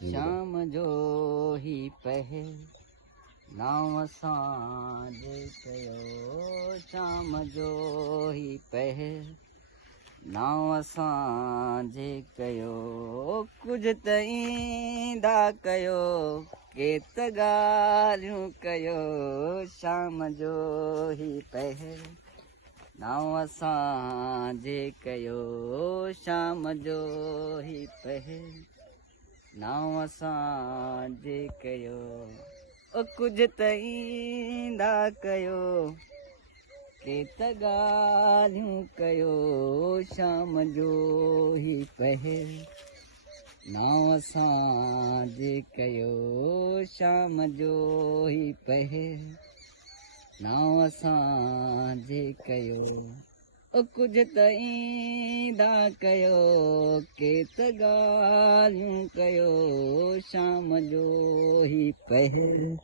शाम जो ही पहर नाव सांझ कयो शाम जो ही पहर नाव सांझ कयो कुछ त ईंदा कयो केत ॻाल्हियूं कयो शाम जो ही पहर नाव सांझ कयो शाम जो ही पहर नाव सांझ कयो कुछ त ईंदा कयो केत ॻाल्हियूं कयो शाम जो ही पहर नाव सांझ कयो शाम जो ही पहर नाव सांझ कयो कुछ त ईंदा कयो केत ॻाल्हियूं कयो शाम जो ही पहर